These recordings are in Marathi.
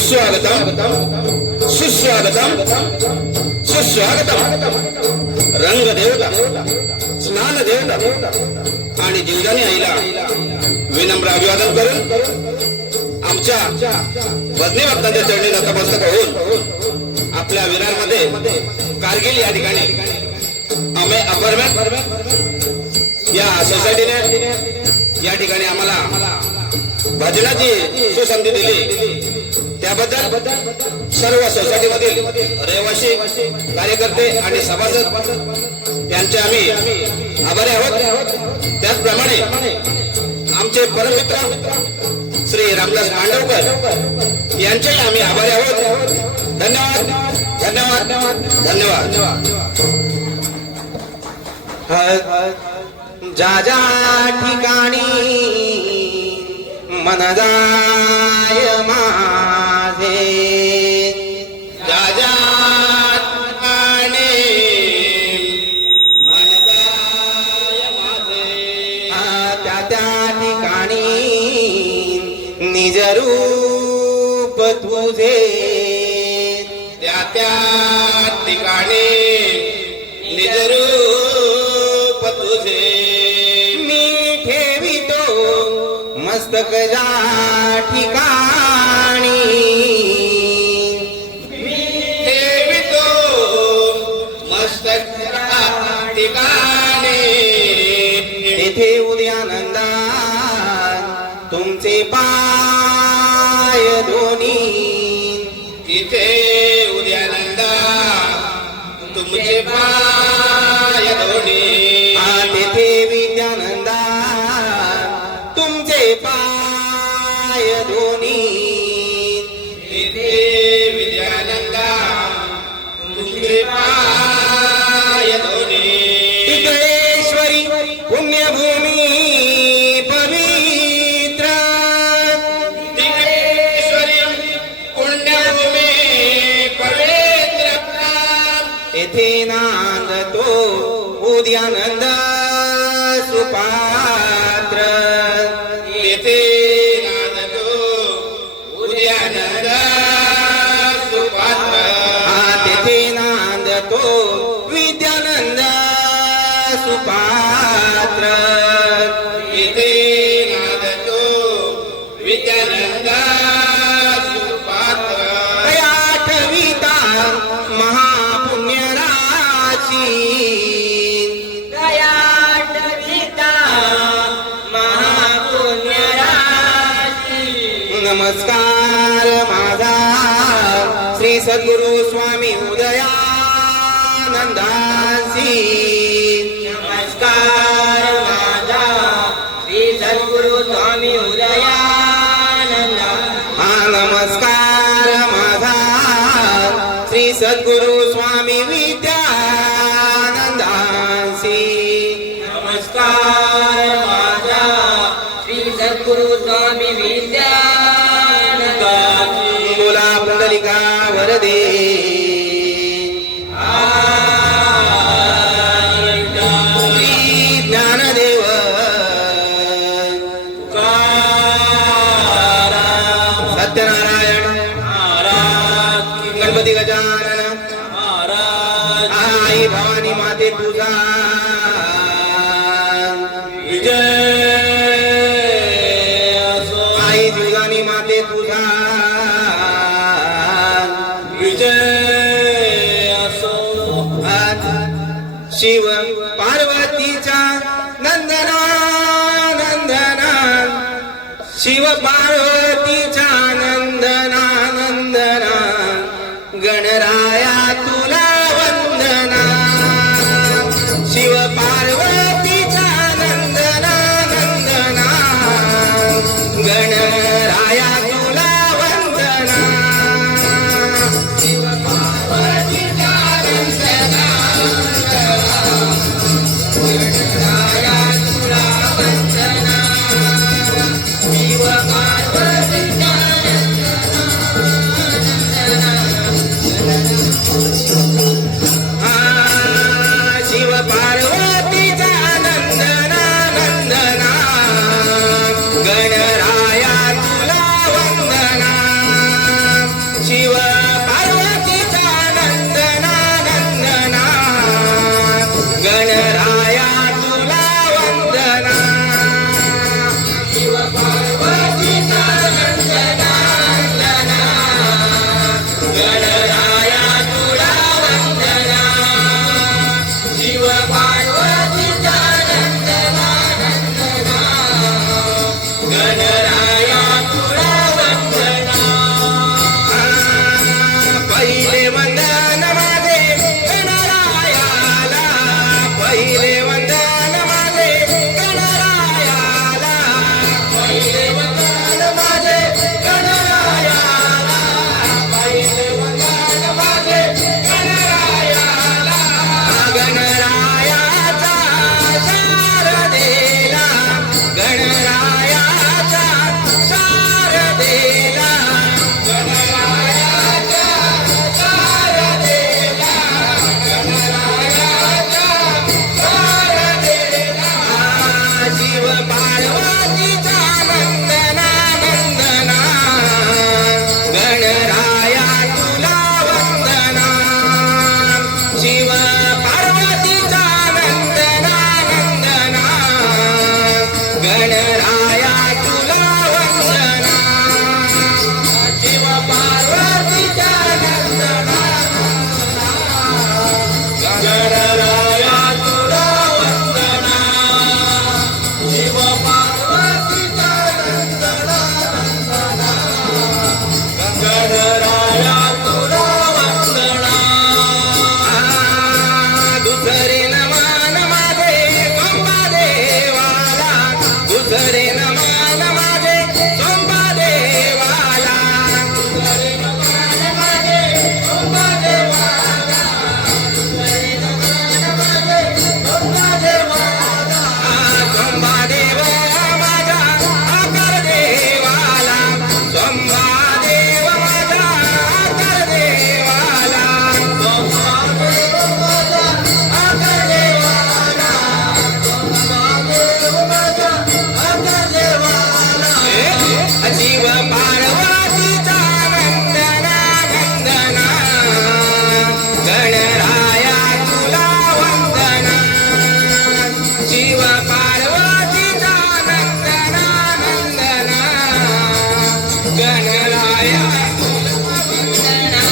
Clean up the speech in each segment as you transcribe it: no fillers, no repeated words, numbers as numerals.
सुस्वागतम सुस्वागतम सुस्वागतम. रंग देवता, स्नान देवता आणि जीवदानी आईला विनम्र अभिवादन करून आमच्या वजनी भक्तांच्या चरणी नतमस्तक होऊन आपल्या विरारमध्ये कारगिल या ठिकाणी आम्ही अपार्टमेंट या सोसायटीने या ठिकाणी आम्हाला भजनाची सुसंधी दिली त्याबद्दल सर्व सोसायटीमधील रहिवासी कार्यकर्ते आणि सभासद यांचे आम्ही आभारी आहोत. त्याचप्रमाणे आमचे परममित्र श्री रामदास मांडवकर यांचेही आम्ही आभारी आहोत. धन्यवाद धन्यवाद धन्यवाद. ज्या ज्या ठिकाणी मन जाय माझे, ज्या ज्या ठिकाणी मन जाय माझे, त्या त्या ठिकाणी निज रूप तुझे, त्या त्या ठिकाणी निज रूप तुझे मी ठेवितो मस्तक ज्या ठिकाणी, ठेवितो मस्तक ठिकाणी. तेथे उद्यानंदा तुमचे पाय दोन्ही, तिथे उद्यानंदा तुमचे पाय दोन्ही. तेथे विद्यानंदा तुमचे पाय दोन्ही, तिथे विद्यानंदा तुमचे पाय दोन्ही. टिकळेश्वरी पुण्यभूमी पवित्र, टिकळेश्वरी पुण्यभूमी पवित्र. तेथे नांदतो उद्यानंद सुपात्र, तेथे नांदतो उद्यानंद सुपात्र. तेथे नांदतो विद्यानंद सुपात्र. तेथे नांदतो विद्यानंद सुपात्र. आठविता महापुण्य राशी, नमस्कार माझा श्री सद्गुरु स्वामी उदयानंदासी, नमस्कार माझा श्री सद्गुरु स्वामी उदयानंद. नमस्कार माझा श्री सद्गुरु स्वामी विद्यानंदासी, नमस्कार माझा श्री सद्गुरु स्वामी विद्यानंद. बोला पुंडलिका वरदे. श्री ज्ञानदेव सत्यनारायण गणपती गजानन आई भवानी माते तुझा आई जीवदानी माते तुझा शिव पार्वतीचा नंदना नंदना, शिव पार्वतीचा नंदना नंदना, गणराया तुला वंदना. शिव पार्वतीचा नंदना नंदना, गणराया तुला वंदना. शिव पार्वतीचा नंदना गणराया तुला वंदना. शिव पार्वतीचा नंदना पार्वतीचा नंदना नंदना गणराया तुला वंदना शिव पार्वतीचा नंदना नंदना गणराया तुला वंदना शिव पार्वतीचा नंदना गणराया तुला वंदना शिव पार्वतीचा नंदना गणराया तुला वंदना दुसरे नमन माझे सोंबा देवाला दुसरे नमन माझे सोंबा देवाला दुसरे नमन माझे सोंबा देवाला दुसरे नमन माझे सोंबा देवाला सोंबा देव माझा आकार देवाला सोंबा देव माझा आकार देवाला सोंबा देव माझा आकार देवाला सोंबा देव माझा आकार देवाला शिव पार्वतीचा नंदना नंदना गणराया तुला वंदना शिव पार्वतीचा नंदना नंदना गणराया तुला वंदना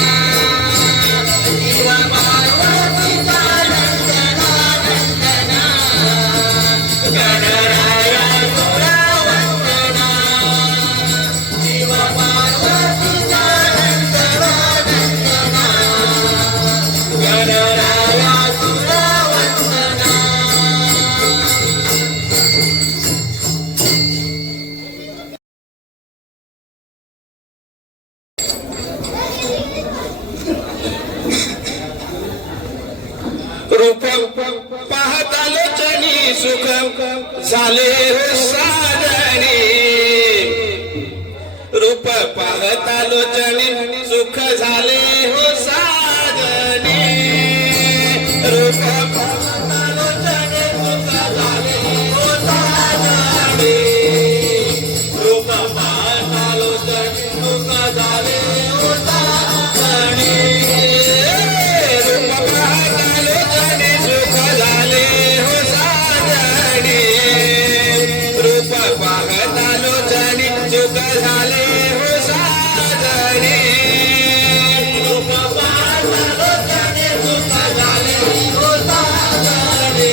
शिव पार्वतीचा नंदना नंदना गणराया तुला वंदना शिव पार्वतीचा नंदना नंदना गणराया तुला वंदना रूप पाहता लोचनी सुख झाले हो साजणे रूप पाहता लोचनी सुख झाले हो साजणे रूप पाहता लोचनी सुख झाले हो साजणे रूप पाहता लोचनी सुख झाले हो साजणे रूप पाहता लोचनी सुख झाले हो साजणे रूप पाहता लोचनी सुख झाले हो साजणे रूप पाहता लोचनी सुख झाले हो साजणे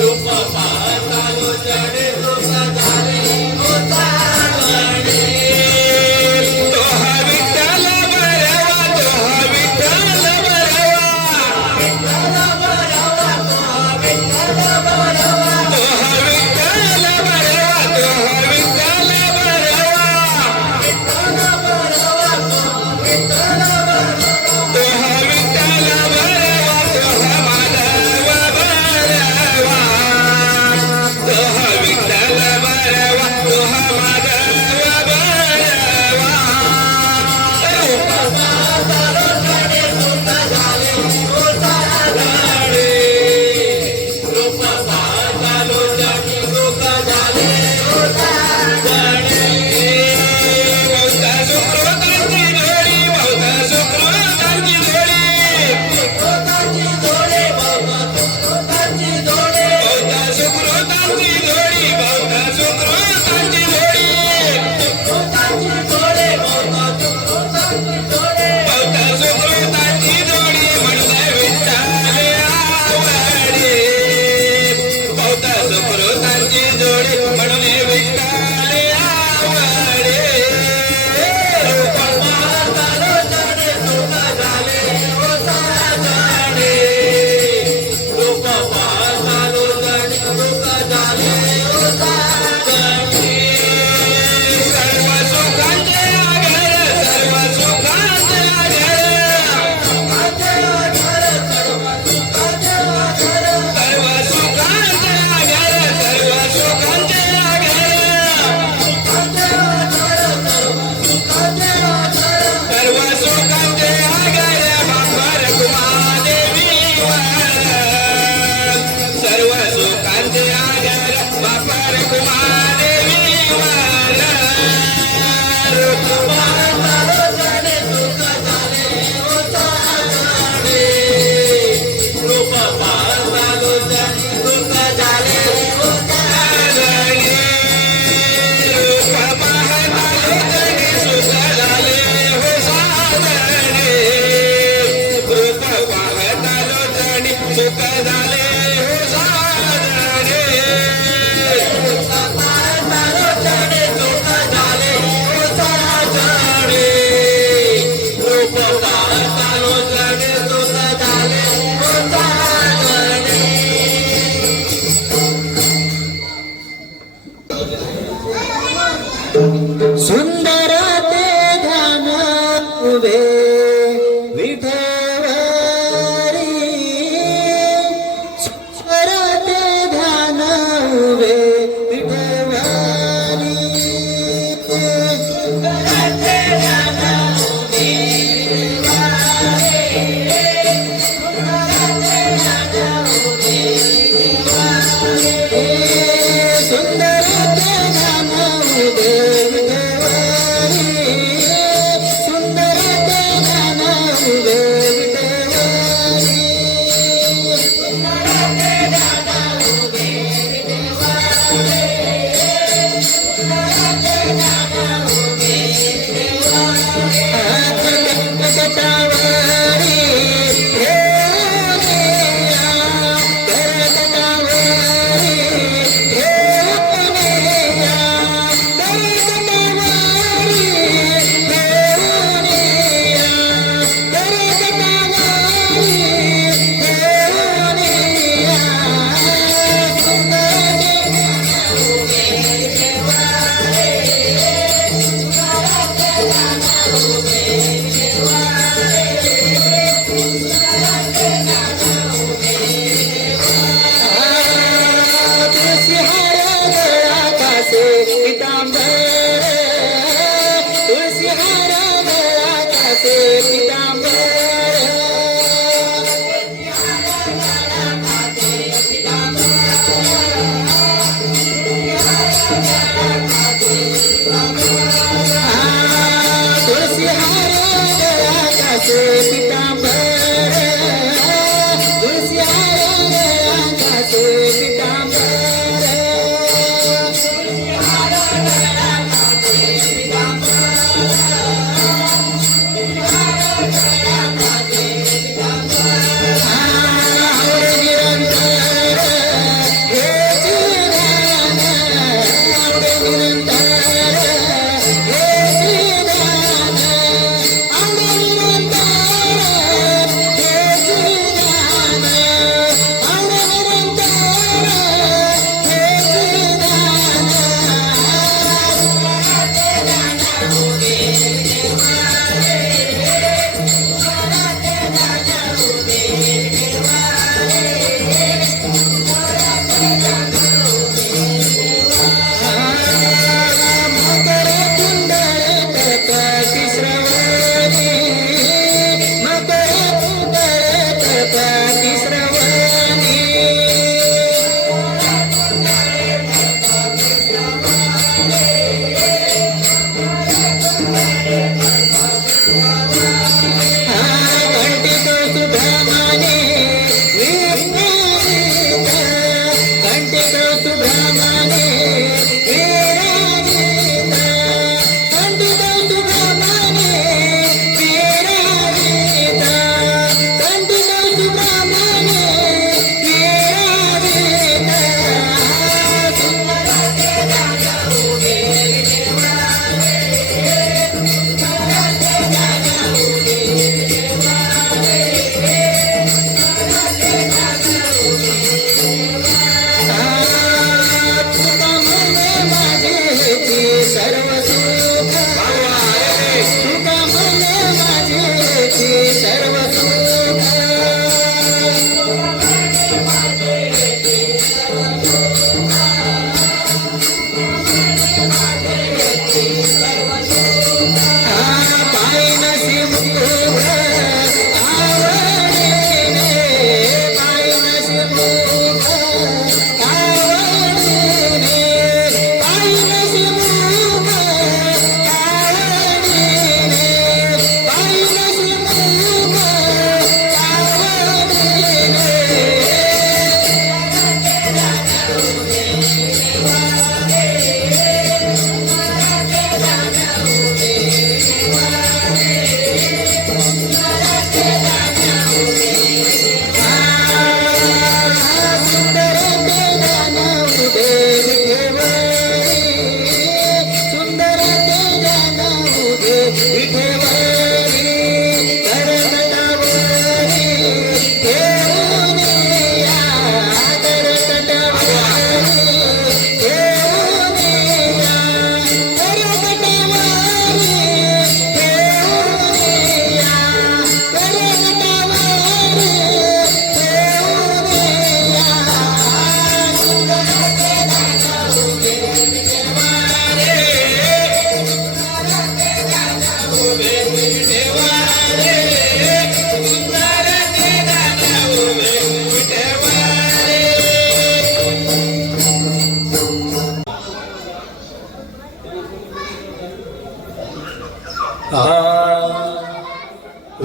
रूप पाहता लोचनी सुख झाले हो साजणे तो हा विठ्ठल बरवा तो हा विठ्ठल बरवा विठ्ठल बरवा तो हा विठ्ठल बरवा तो हा विठ्ठल बरवा तो हा विठ्ठल बरवा विठ्ठल बरवा तो हा विठ्ठल बरवा तो हा विठ्ठल बरवा तो हा माधव बरवा तो हा विठ्ठल बरवा तो हा माधव बरवा रूप पाहता लोचनी सुख झाले हो साजणे रूप पाहता लोचनी सुख झाले हो साजणे बौद्ध सुकृतांची जोडी बौद्ध सुकृतांची जोडी सुकृतांची जोडी बौद्ध सुकृतांची जोडी बौद्ध सुकृतांची जोडी बौद्ध सुकृतांची जोडी सुकृतांची जोडी बौद्ध सुकृतांची जोडी बौद्ध सुकृतांची जोडी म्हणले विठ्ठल आवडे बौद्ध सुकृतांची जोडी म्हणले विठ्ठल आवडे रूप पाहता लोचनी सुख झाले हो साजणे रूप पाहता लोचनी सुख झाले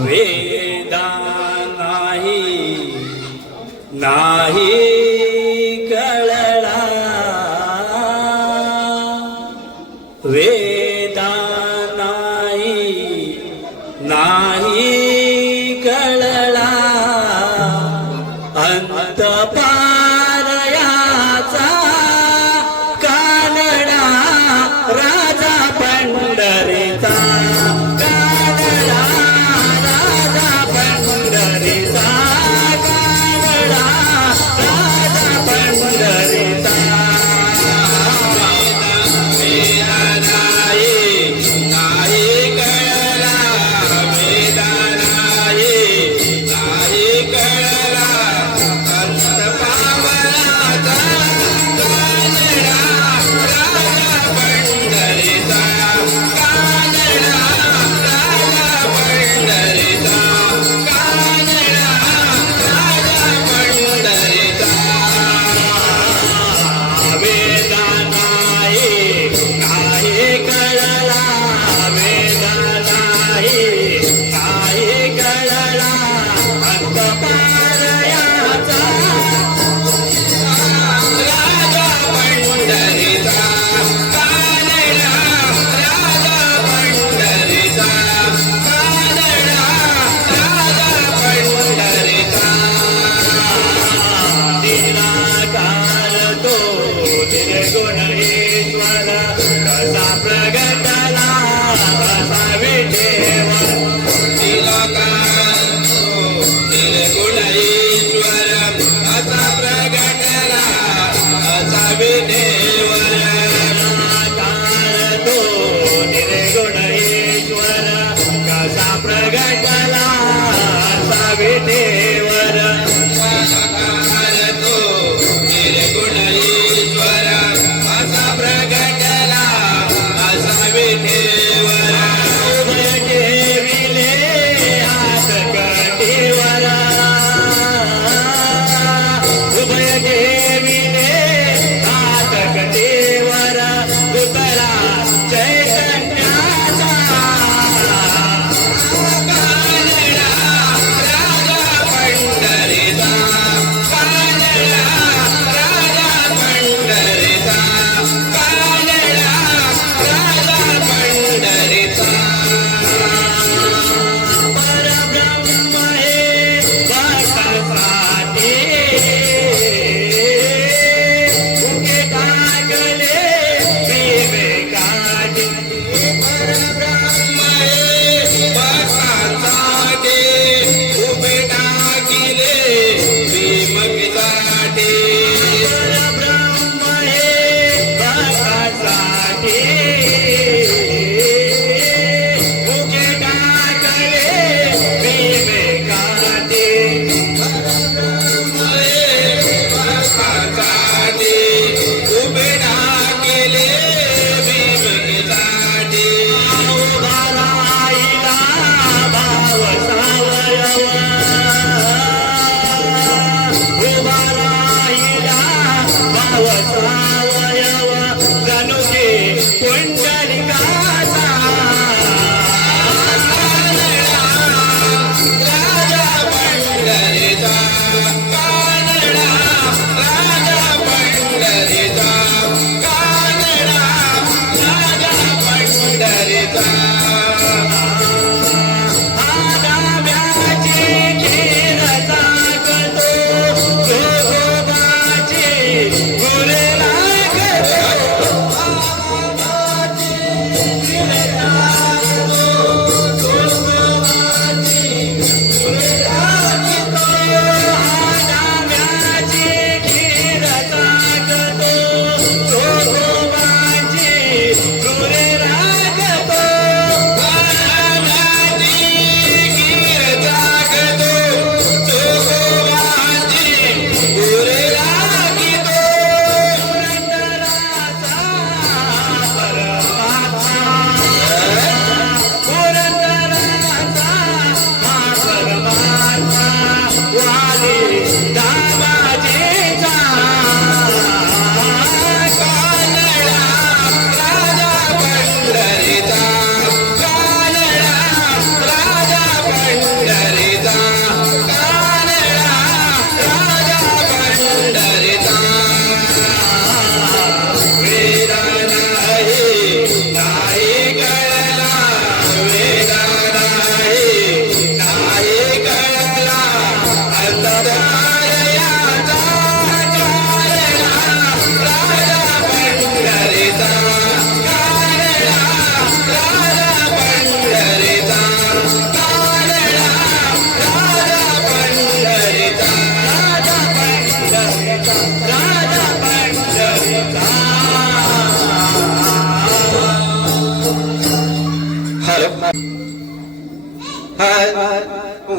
वेदा नाही कळला वेदा नाही कळला अंत पारयाचा कानडा राजा पंढरीचा कानडा राजा पंढरीचा कानडा राजा पंढरीचा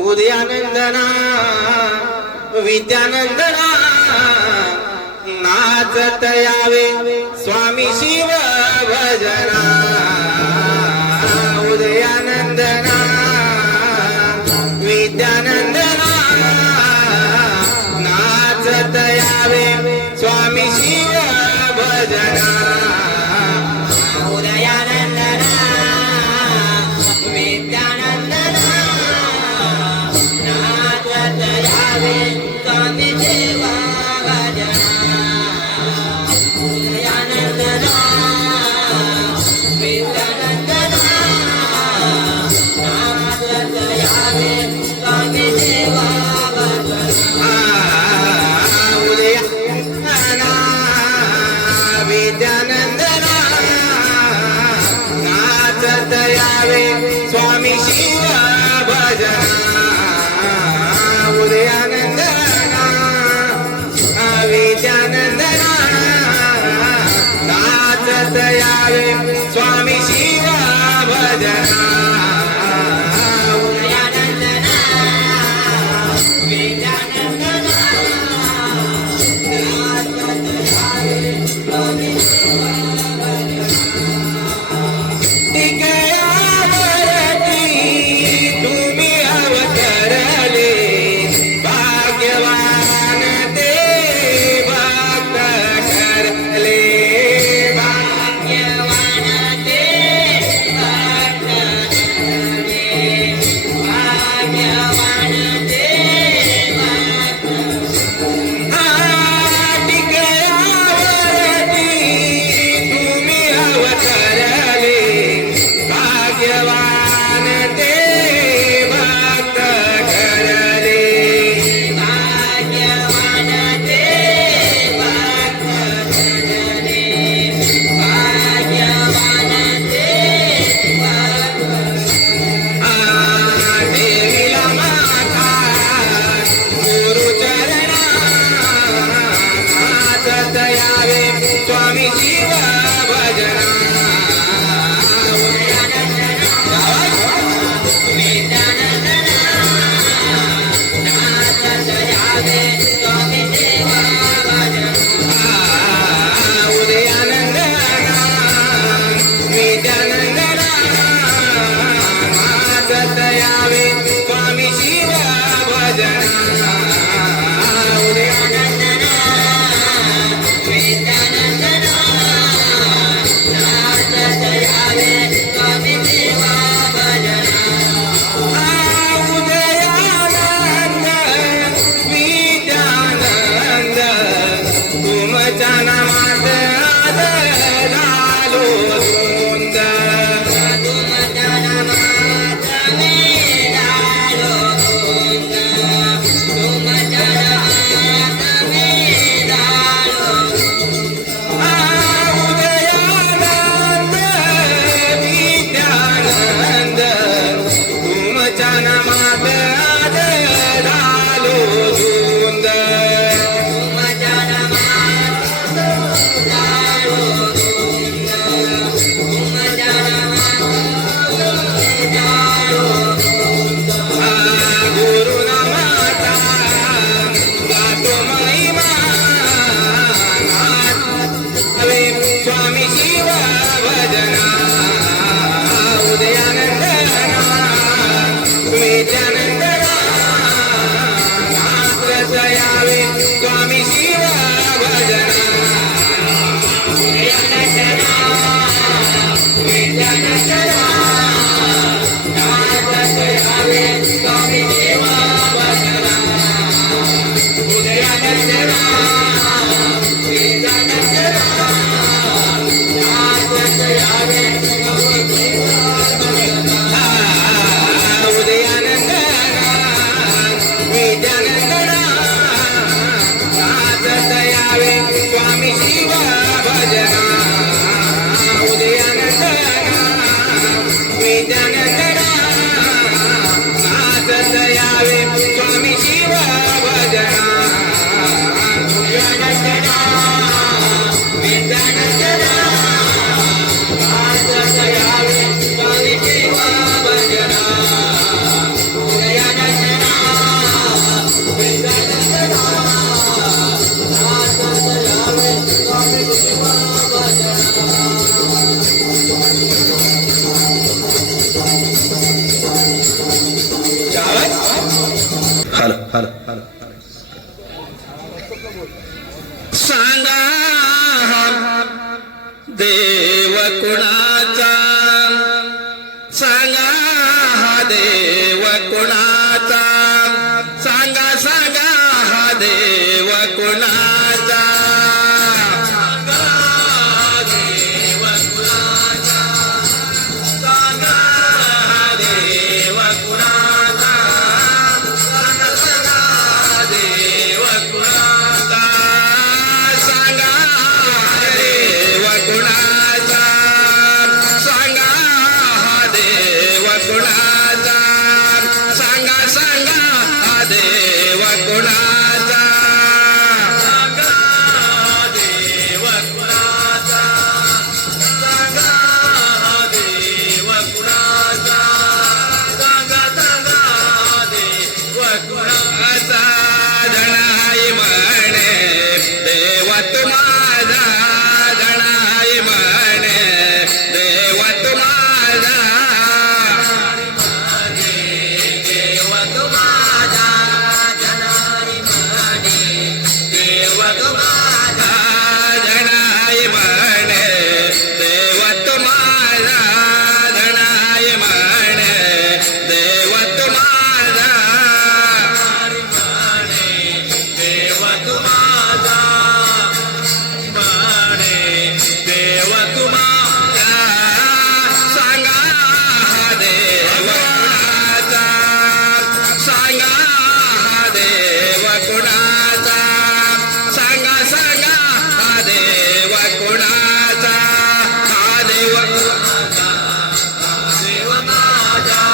उदयानंदना विद्यानंदना नाचत यावे स्वामी शिव भजना उदयानंदना विद्यानंदना नाचत यावे स्वामी शिव भजना उदयानंदना विद्यानंदना नाचत यावे स्वामी देव भजना उदयानंदना विद्यानंदना नाचत यावे स्वामी देव भजना उदयानंदना विद्यानंदना नाचत यावे स्वामी शिव भजना उदयानंदना विद्यानंदना नाचत यावे स्वामी शिव भजना उदयानंदना विद्यानंदना नाचत यावे स्वामी देव टिकयावरती तुम्ही अवतरले भाग्यवान ते भक्त ठरले भाग्यवान ते भक्त ठरले भाग्यवान ते भक्त टिकयावरती तुम्ही अवतरले भाग्यवान ते भक्त ठरले भाग्यवान ते भक्त ठरले भाग्यवान ते भक्त देवीला माता गुरुचरणा नाचत यावे स्वामी शिव भजना विद्यानंदना नाचत यावे स्वामी देव भजना उदयानंदना विद्यानंदना नाचत यावे स्वामी शिव भजना उदयानंदना विद्यानंदना नाचत यावे स्वामी देव भजना उदयानंद विद्यानंद तुमच्या नामात आज झालो सुंदर तुमच्या नामात मी झालो सुंदर तुमच्या नामात मी झालो उदयानंद विद्यानंद तुमच्या नामात आज झालो सुंदर तुमच्या नामात झालो सुंदर तुमच्या नामात झालो गुरुनामाता गातो महिमा नावे स्वामी शिव भजना उदयानंदना विद्यानंदना नाचत यावे स्वामी शिव भजना उदयानंदना विद्यानंदना नाचत यावे स्वामी देव भजना उदयानंदना विद्यानंदना नाचत यावे स्वामी देव भजना उदयानंदना विद्यानंदना नाचत यावे स्वामी शिव भजना उदयानंदना विद्यानंदना नाचत यावे स्वामी शिव भजना उदयानंदना देव कुणाचा सांगा हा देव कुणाचा सांगा सांगा हा देव कुणाचा सांगा हा देव कुणाचा सांगा हा देव कुणाचा सांगा सांगा हा देव कुणाचा सांगा हा देव कुणाचा सांगा हा देव कुणाचा सांगा सांगा हा देव कुणाचा सांगा हा देव कुणाचा सांगा हा देव कुणाचा सांगा सांगा हा देव कुणाचा जनाई म्हणे देव तुम्हारा जनाई म्हणे देव तुम्हारा देव तुम्हारा जनाई म्हणे देव तुम्हारा जनाई म्हणे देव तुम्हारा जनाई म्हणे देव तुम्हारा देव तुम्हारा म्हणे देव तुम्हारा सांगा हा देव कुणाचा सांगा हा देव कुणाचा सांगा सांगा हा देव कुणाचा हा देव देव माझा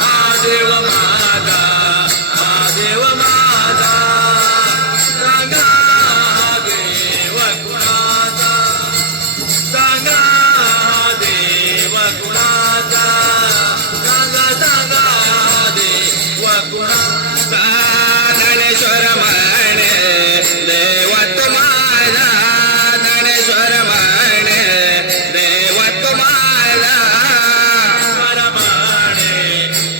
हा देव माझा हा देव माझा सांगा हा देव कुणाचा सांगा हा देव कुणाचा सांगा सांगा हा देव कुणाचा ज्ञानेश्वर म्हणे देव तुम्हारा ज्ञानेश्वर म्हणे देव तुम्हारा म्हणे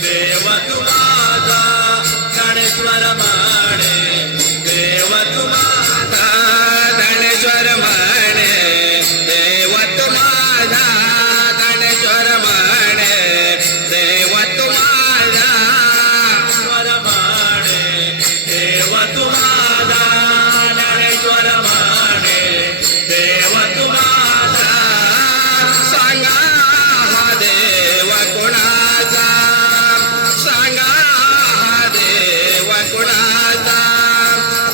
देव तुम्हारा ज्ञानेश्वर म्हणे देव तुम्हारा ज्ञानेश्वर म्हणे देव तुम्हारा ज्ञानेश्वर म्हणे देव तुम्हारा म्हणे देव तुम्हारा ज्ञानेश्वर म्हणे देव तुम्हारा सांगा हा देव कुणाचा सांगा हा देव कुणाचा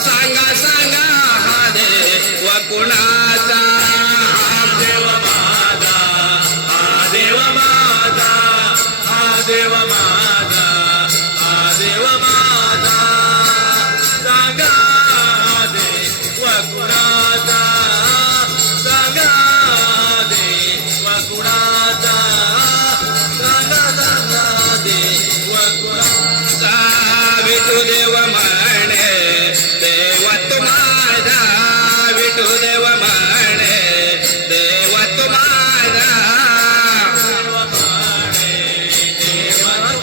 सांगा सांगा हा देव कुणाचा देव माझा हा देव माझा हा देव माझा हा देव माझा सांगा हा देव कुणाचा सांगा हा देव कुणाचा सांगा सांगा देव कुणाचा विठू देव म्हणे देव तुम्हारा विठू देव म्हणे देव तुम्हारा देव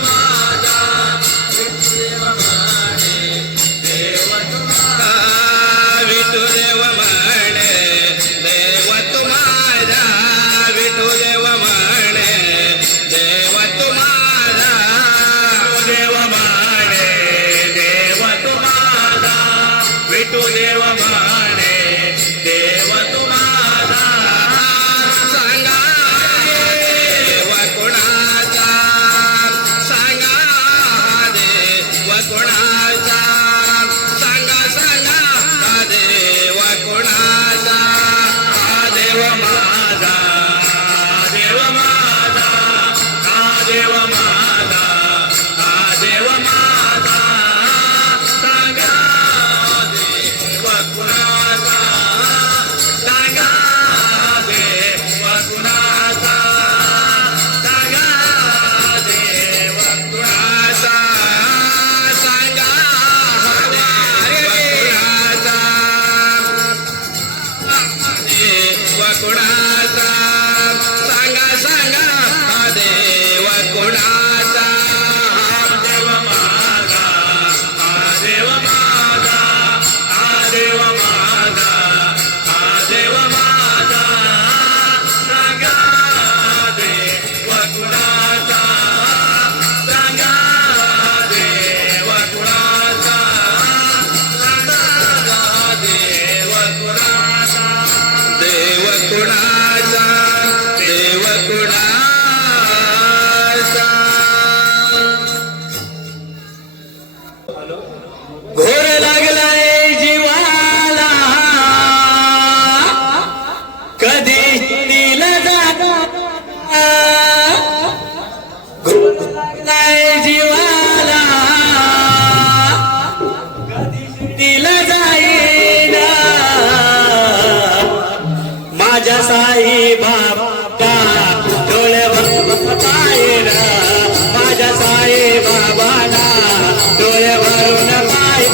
साई बाबा डोळे भरून पाहिन माझ्या साई बाबाला डोळे भरून पाहिन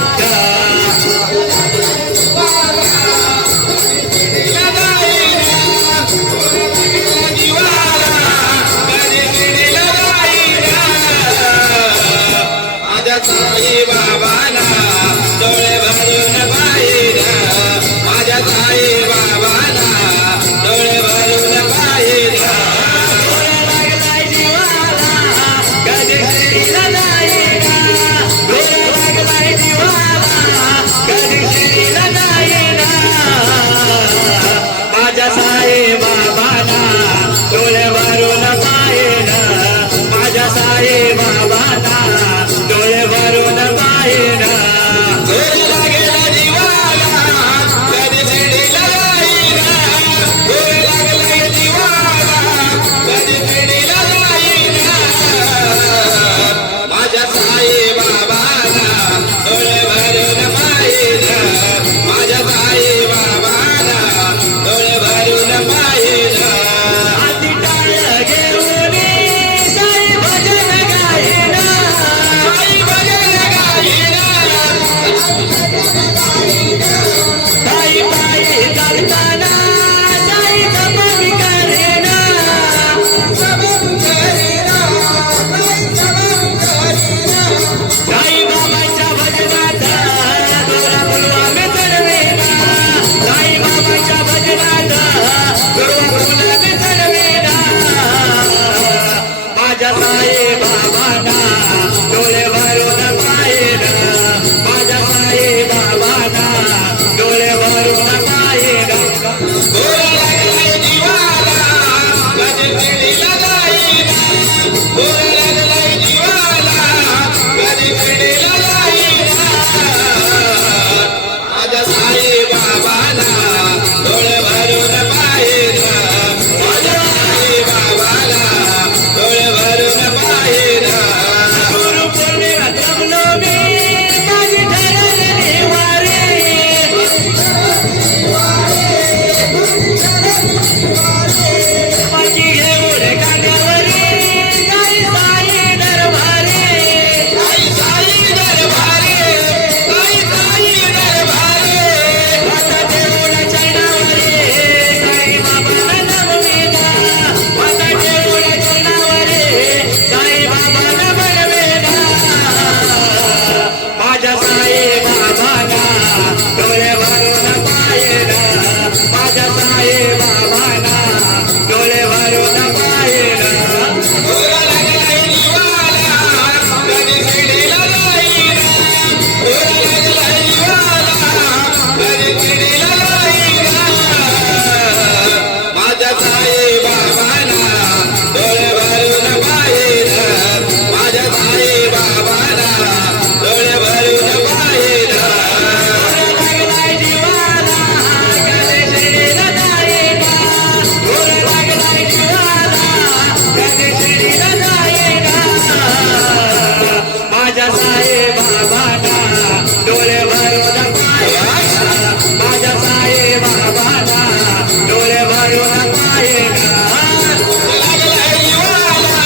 साई बाबाला डोळे भरून पाहिन माझ्या साई बाबाला डोळे भरून पाहिन लागलाय जीवाला कधी शिरीला जाईना डोळे लागलाय जीवाला कधी शिरीला जाईना माझ्या साई बाबाला डोळे भरून पाहिन माझ्या साई बाबाला डोळे भरून पाहिन डोळे लागला जीवाला कधी शिडीला जाईना डोळे लागला जीवाला कधी शिडीला जाईना माझ्या साई बाबाला डोळे भरून पाहिन माझ्या साई बाबाला डोळे भरून पाहिन हाती टाळ घेऊन साई भजन गाईना साई भजन गाईना साई पायी चालताना साई जपी करेना साई बाबाच्या भजनात दोरा फुलवा मी चढवेना साई बाबाच्या भजनात दोरा फुलवा मी चढवेना माझ्या साई बाबांना डोळे भरून पाहिन माझ्या साई बाबांना डोळे भरून पाहिन डोळे लागला जीवाला कधी शिडीला जाईना डोळे लागला जीवाला कधी शिडीला जाईना माझ्या साई बाबाला डोळे भरून पाहिन माझ्या साई बाबाला डोळे भरून पाहिन गुरु पौर्णिमा जमलो मी माझी ठरलेली वारी माझी घेऊन कानावरी जाई साई दरबारी साई साई दरबारी साई साई दरबारी माझा देऊळ चरणावरी साई बाबाला नमवेना माझा देऊळ चरणावरी साई बाबाला मनवेना माझ्या साई बाबाला डोळे भरून पाहिन माझ्या साई बाबाला डोळे भरून पाहिन डोळे लागला जीवाला कधी शिडीला जाईना डोळे लागला जीवाला कधी शिडीला जाईना माझ्या साई बाबाला डोळे भरून पाहिन माझ्या साई बाबाला डोळे भरून पाहिन लागलाय जीवाला कधी शिरीला जाईना डोळे लागलाय जीवाला कधी शिरीला जाईना माझ्या साई बाबाला डोळे भरून पाहिन माझ्या साई बाबाला डोळे भरून पाहिन लागला जीवाला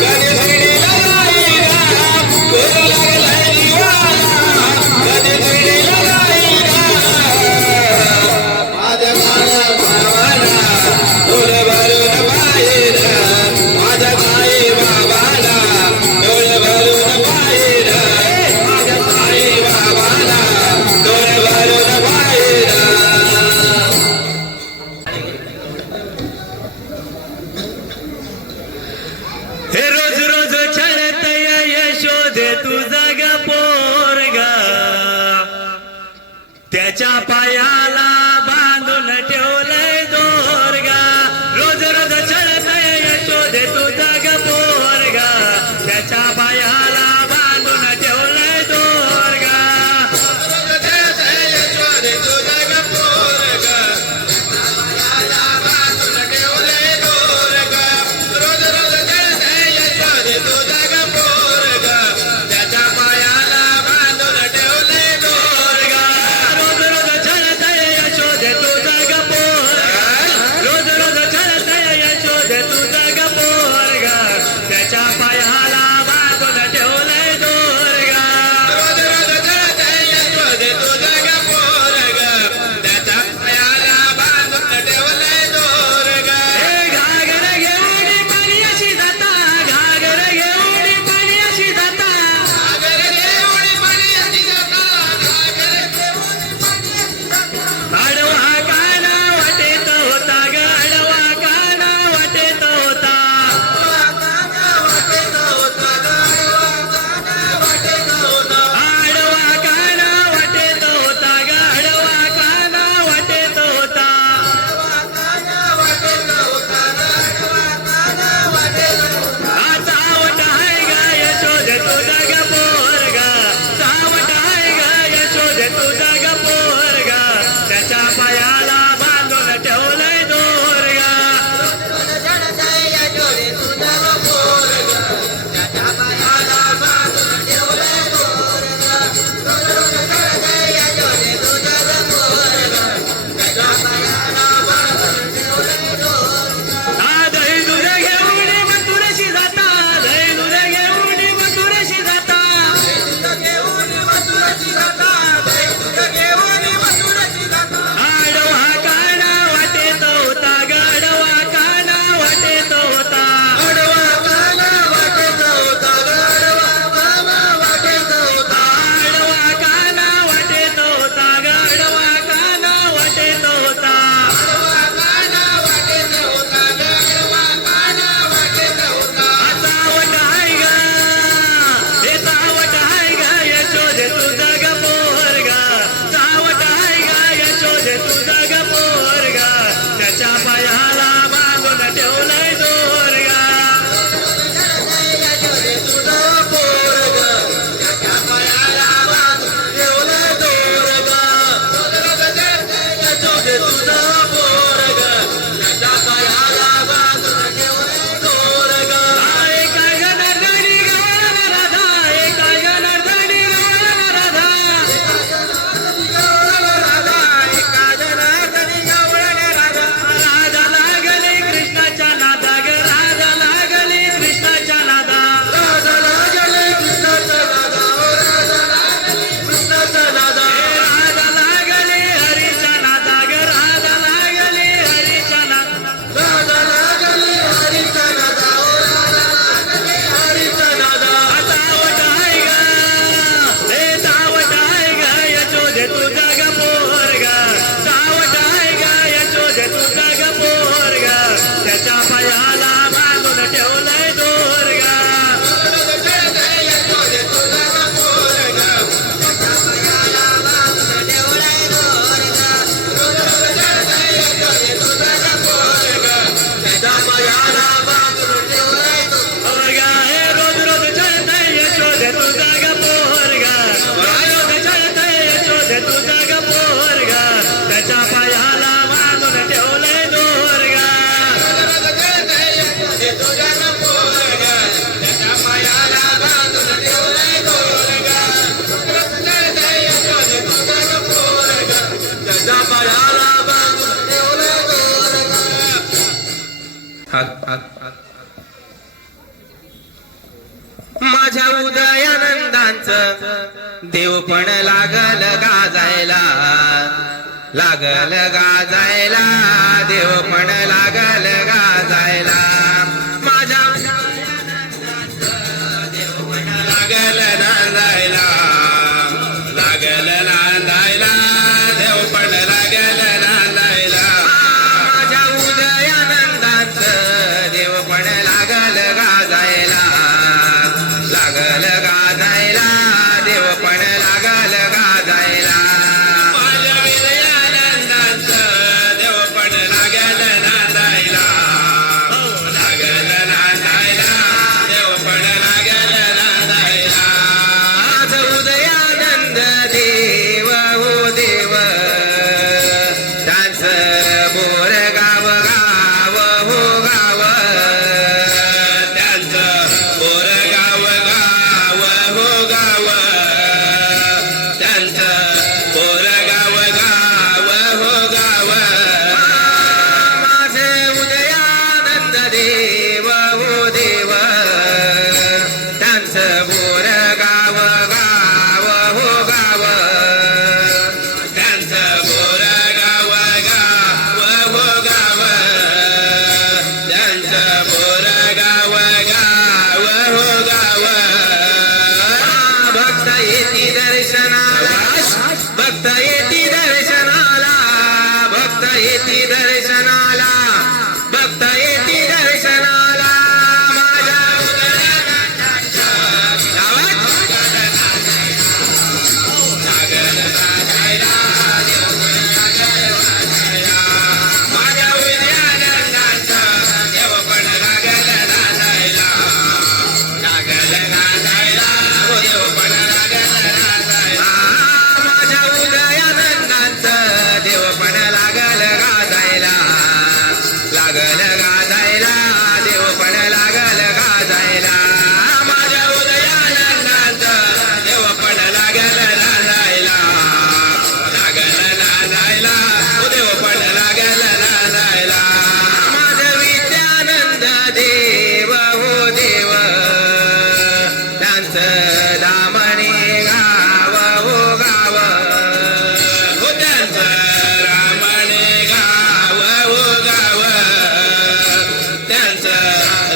कधी शिडीला जाईना डोळे लागला जीवाला कधी शिडीला जाईना माझ्या साई बाबाला डोळे भरून पाहिन माझ्या साई बाबाला डोळे भरून पाहिन माझ्या साई बाबाला डोळे भरून पाहिन हे रोज रोज चरत यशोदे तुझा ग पोरगा त्याच्या पायाला बांधून ठेवलंय दोरगा रोज रोज चरत यशोदे तुझा ग पोरगा त्याच्या पायाला बांधून ठेवलंय दोरगा त्याच्या पायाला बांधून ठेवले दोरगा रोज रोज चरत माझ्या उदयानंदांचं देव पण लागल गाजायला, लागल गाजायला, देव पण लागल गाजायला. माझ्या देव पण लागल नांदायला, लागल नांदायला, देव पण लागल नांदायला. माझ्या उदयानंदांचं देव पण लागल गाजायला, लागल गाजायला, देव पण लागल गाजायला. माझ्या विजयानंदांचं देव पण लागल नांदायला, लागल नांदायला, देव पण लागल नांदायला. आज उदयानंद देव हो देव, त्यांचं बोर गाव गाव हो गाव, त्यांचं बोर गाव गाव हो गाव, त्यांचं बोर गाव गाव हो गाव. माझे उदयानंद देव हो देव, त्यांचं बोर गाव गाव हो गाव, त्यांचं बोर गाव गाव हो गाव, त्यांचं बोर गाव गाव हो गाव. भक्त येती दर्शनाला, भक्त येती दर्शनाला, भक्त येती दर्शनाला, भक्त येती दर्शनाला. माझ्या उदयानंदांच्या गावात लागल गाजायला, देव पण लागल गाजायला. माझ्या उदयानंदांचं देव पण लागल नांदायला, लागल गाजायला, देव पण लागल नांदायला. माझ्या उदयानंदांचं देव पण लागल गाजायला, लागल गाजायला, देव पण लागल गाजायला. माझ्या उदयानंदांचं देव पण लागल नांदायला, लागल नांदायला, देव पण लागल नांदायला. माझं विद्यानंद देव हो देव, त्यांचं दामणे गाव हो गाव, हो त्यांचं रामणे गाव हो गाव, त्यांचं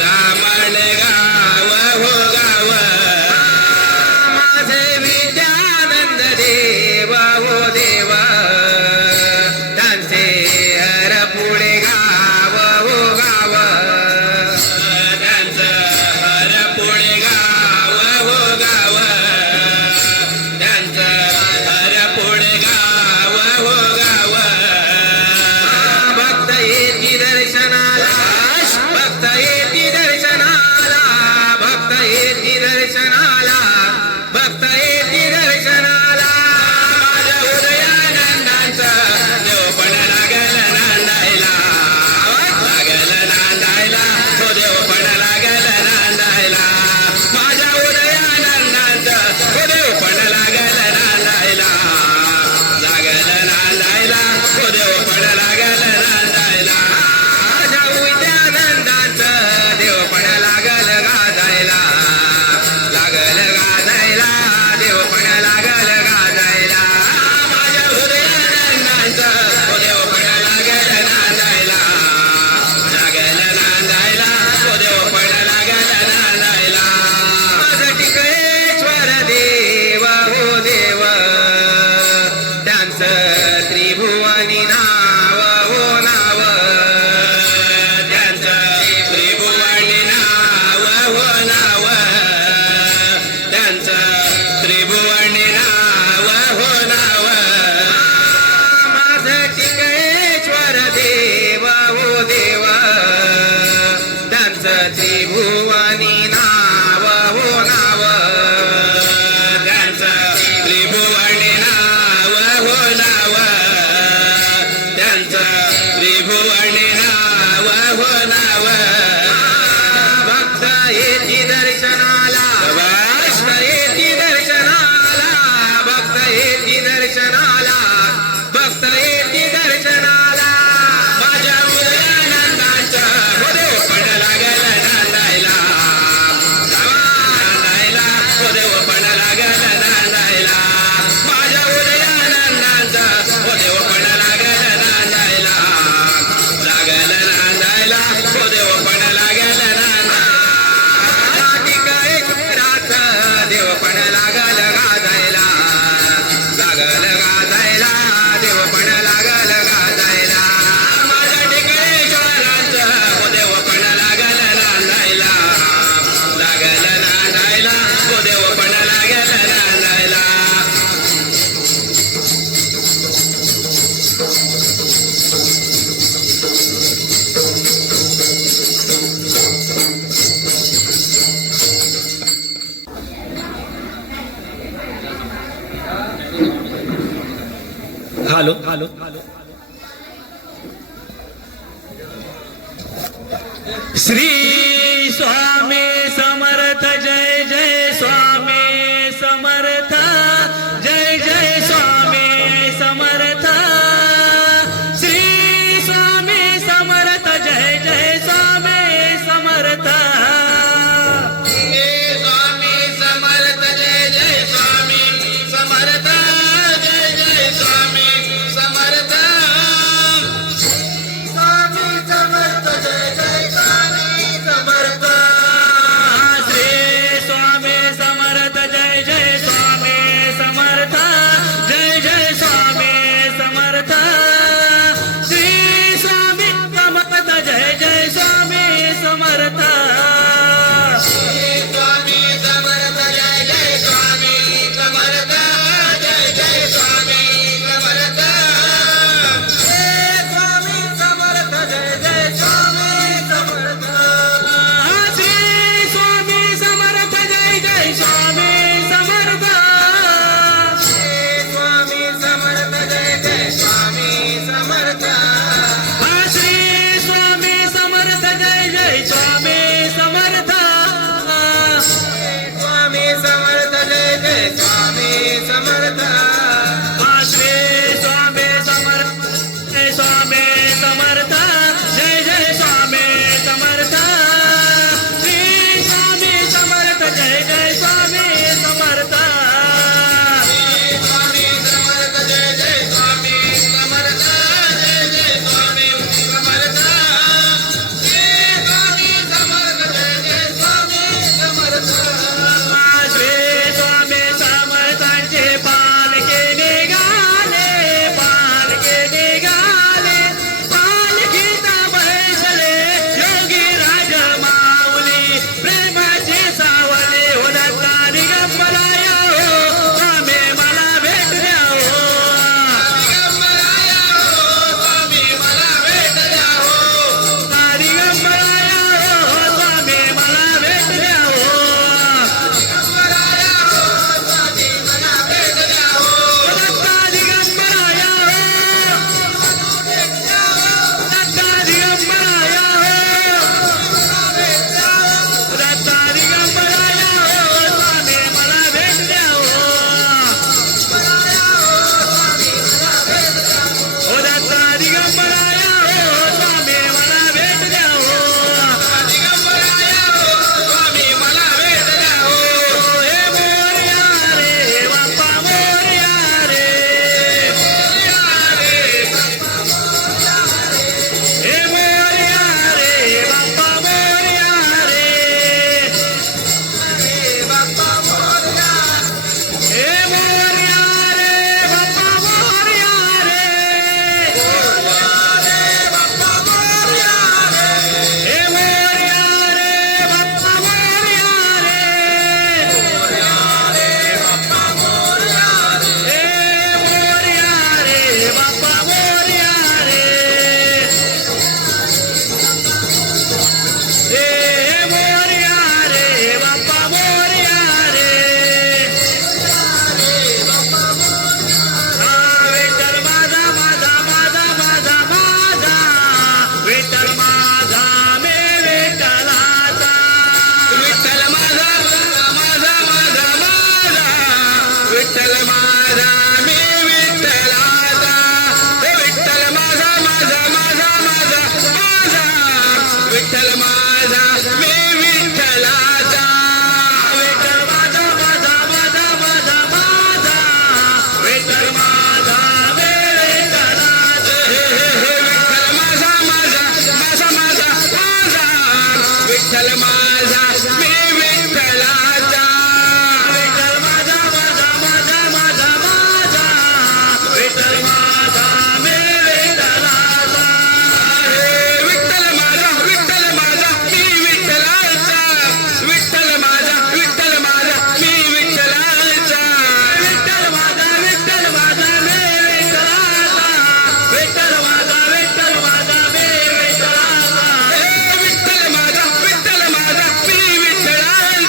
रामणे गाव हो गाव. माझे विद्यानंद देव हो देव, त्यांचे हरपुडे गाव हो गाव, त्यांचं हरपुडे गाव हो गाव, त्यांचं हरपुडे गाव हो गाव. भक्त येती दर्शनाला, भक्त येती दर्शनाला, भक्त येती दर्शनाला, भक्त येती दर्शनाला. माझ्या उदयानंदांचं देव पण लागल नांदायला, लागल नांदायला, तो देव पण लागल नांदायला. माझ्या उदयानंदांचं तो देव पण लागल नांदायला, लागल नांदायला, तो देव पण लागल नांदायला. माझ्या उदयानंदांचं देव पण लागल गाजायला, लागल गाजायला, देव पण लागल गाजायला. माझ्या उदयानंदांचं तो देव पण लागल नांदायला, लागल नांदायला, तो देव पण लागल नांदायला. माझं टिकळेश्वर देव हो देव, त्यांचं त्रिभुवनी नाव हो नाव, त्यांचं त्रिभुवनी नाव हो नाव, त्यांचं त्रिभुवनी नाव हो नाव. माझं टिकळेश्वर देव हो देव, त्यांचं त्रिभुवनी नाव हो नाव, त्यांचं त्रिभुवनी नाव हो नाव, त्यांचं त्रिभुवनी नाव हो नाव. भक्त येती दर्शनाला, भक्त येती दर्शनाला, भक्त येती दर्शनाला, भक्त येती दर्शनाला. माझ्या उदयानंदांचं हालो श्री स्वामी समर्थ जय जय स्वामी समर्थ जय जय स्वामी समर्थ श्री स्वामी समर्थ जय जय स्वामी समर्थ हे स्वामी समर्थ जय जय स्वामी समर्थ जय जय स्वामी समर्थ स्वामी समर्थ जय जय स्वामी समर्थ श्री स्वामी समर्थ जय जय स्वामी समर्थ जय जय स्वामी समर्थ श्री स्वामी समर्थ जय जय स्वामी समर्थ हे स्वामी समर्थ जय जय स्वामी समर्थ जय जय स्वामी समर्थ हे स्वामी समर्थ जय जय स्वामी समर्थ श्री स्वामी समर्थ जय जय स्वामी समर्थ हे स्वामी समर्थ जय जय स्वामी समर्थ श्री स्वामी समर्थ जय जय स्वामी समर्थ स्वामी समर्थ जय जय स्वामी समर्थ श्री स्वामी समर्थ जय स्वामी समर्थ जय जय स्वामी समर्थ श्री स्वामी समर्थ जय जय स्वामी समर्थ स्वामी समर्थ जय जय स्वामी समर्थ जय जय स्वामी समर्थ हे स्वामी समर्थ जय जय स्वामी समर्थ श्री स्वामी समर्थांचे पालके निघाले पालखीत बैसले योगी राज माऊली प्रेमाचे सावले हो दत्ता दिगंबराया हो स्वामी मला भेट द्या हो दिगंबराया हो स्वामी मला भेट द्या हो दिगंबराया हो स्वामी मला भेट द्या हो दिगंबराया हो स्वामी मला भेट द्या हो दत्ता दिगंबराया हो दत्ता दिगंबराया हो दत्ता दिगंबराया हो स्वामी मला भेट द्या हो ओ दत्ता दिगंबराया हो स्वामी मला भेट द्या हो दिगंबराया हो स्वामी मला भेट द्या हो हे मोरया रे बाप्पा मोरया रे हे मोरया रे बाप्पा मोरया रे बाप्पा मोरया हे मोरया रे बाप्पा मोरया रे बाप्पा मोरया हे मोरया रे बाप्पा मोरया रे हे मोरया रे बाप्पा मोरया रे हे मोरया रे बाप्पा मोरया रे विठ्ठल माझा माझा माझा माझा माझा विठ्ठल माझा मे विठ्ठलाचा विठ्ठल माझा माझा माझा माझा विठ्ठल माझा मी विठ्ठलाचा हे विठ्ठल माझा माझा माझा माझा माझा विठ्ठल माझा मी विठ्ठलाचा विठ्ठल माझा माझा माझा माझा माझा विठ्ठल माझा मे विठ्ठलाचा विठ्ठल माझा माझा माझा माझा माझा विठ्ठल माझा मी विठ्ठलाचा विठ्ठल माझा माझा माझा माझा माझा विठ्ठल माझा मे विठ्ठलाचा विठ्ठल माझा मी विठ्ठलाचा विठ्ठल माझा मी विठ्ठलाचा विठ्ठल माझा मे विठ्ठलाचा विठ्ठल माझा मे विठ्ठलाचा विठ्ठल माझा मी विठ्ठलाचा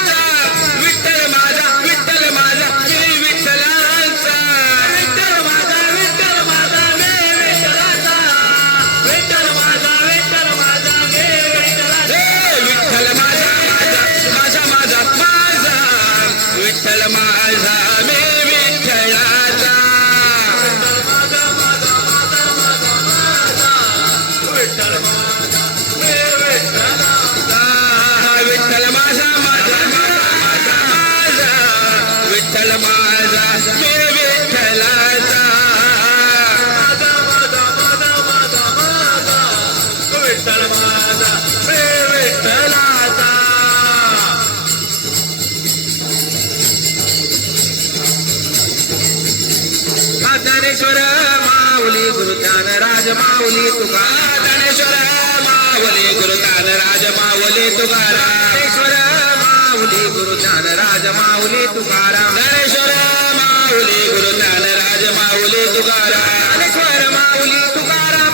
ज्ञानेश्वर माऊली गुरु ज्ञानराज माऊली तुकाराम ज्ञानेश्वर माऊली गुरु ज्ञानराज माऊली तुकाराम ज्ञानेश्वर माऊली गुरु ज्ञानराज माऊली तुकाराम ज्ञानेश्वर माऊली गुरु ज्ञानराज माऊली तुकाराम ज्ञानेश्वर माऊली तुकाराम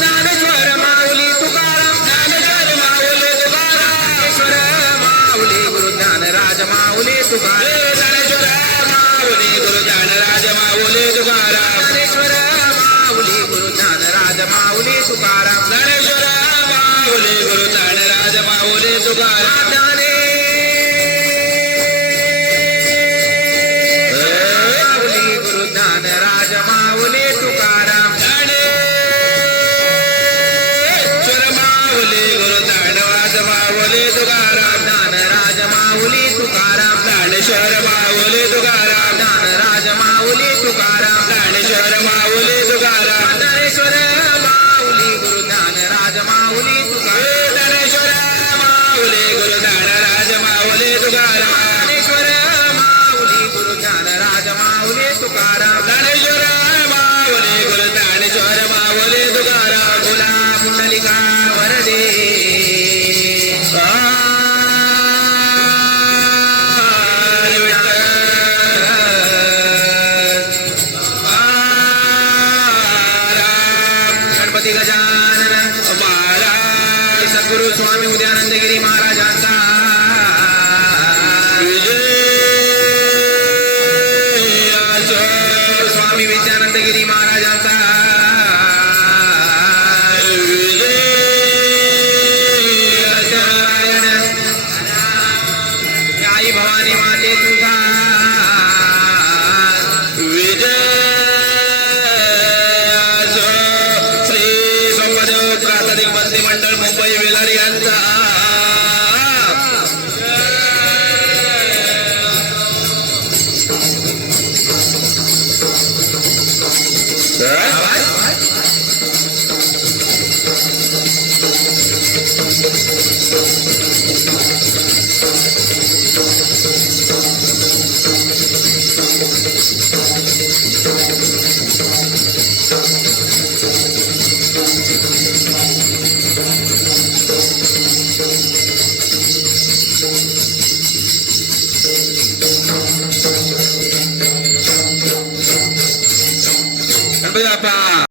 ज्ञानेश्वर माऊली तुकाराम ज्ञानेश्वर माऊली तुकाराम ज्ञानेश्वर माऊली गुरु ज्ञानराज माऊली तुकाराम ज्ञानेश्वर माऊली गुरु ज्ञानराज माऊली तुकाराम ज्ञानेश्वर माऊली गुरु ज्ञानराज माऊली तुकाराम ज्ञानेश्वर माऊली गुरु ज्ञानराज माऊली तुकाराम माऊली गुरु ज्ञानराज माऊली तुकाराम ज्ञानेश्वर माऊली गुरु ज्ञानराज माऊली तुकाराम ज्ञानराज माऊली तुकाराम ज्ञानेश्वर माऊली तुकाराम ज्ञानराज माऊली तुकाराम ज्ञानेश्वर माऊली तुकाराम ज्ञानेश्वर माऊली गुरु ज्ञानराज माऊली तुकाराम ज्ञानेश्वर माऊली गुरु ज्ञानराज माऊली तुकाराम ज्ञानेश्वर माऊली गुरु ज्ञानराज माऊली तुकाराम ज्ञानेश्वर माऊली गुरु ज्ञानेश्वर माऊली तुकाराम बोला पुंडलिका वरदे गणपती गजानन महाराज सद्गुरु स्वामी उदयानंदगिरी महाराजांचा स्वामी विद्यानंदगिरी महाराजांचा आई भवानी माते तुझा श्री सोमदेव प्राथमिक मंत्रिमंडळ मुंबई वेलार यांचा गणपती बाप्पा